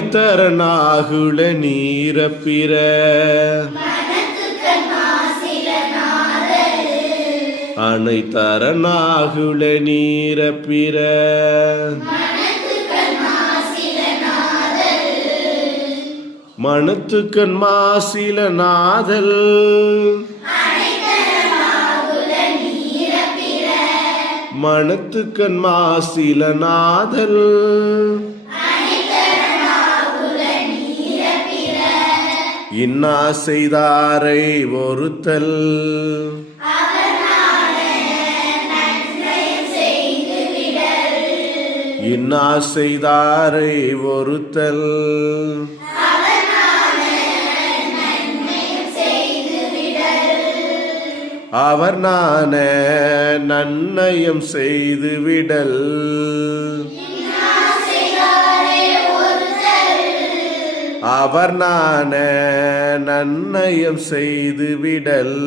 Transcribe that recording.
அனைத்தரனாகுல நீரப்பிற அனைத்தரனாகுல நீரப்பிற மனத்துக்கண் மாசில நாதல் மனத்துக்கண் மாசில நாதல் இன்னா செய்தாரை ஒருத்தல் இன்னா செய்தாரை ஒருத்தல் அவர் நான நன்னயம் செய்து விடல் அவர் நான நன்னயம் செய்து விடல்